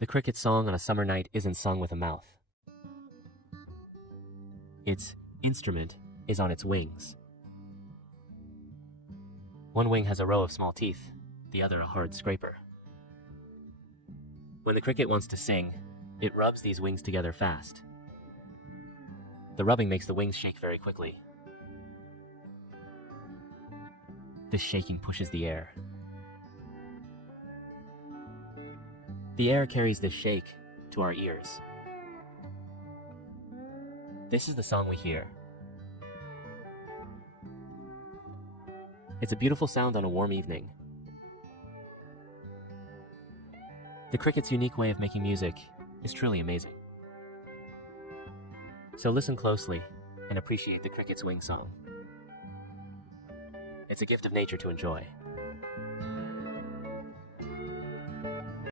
The cricket's song on a summer night isn't sung with a mouth. Its instrument is on its wings. One wing has a row of small teeth, the other a hard scraper. When the cricket wants to sing, it rubs these wings together fast. The rubbing makes the wings shake very quickly. This shaking pushes the air. The air carries this shake to our ears. This is the song we hear. It's a beautiful sound on a warm evening. The cricket's unique way of making music is truly amazing. So listen closely and appreciate the cricket's wing song. It's a gift of nature to enjoy.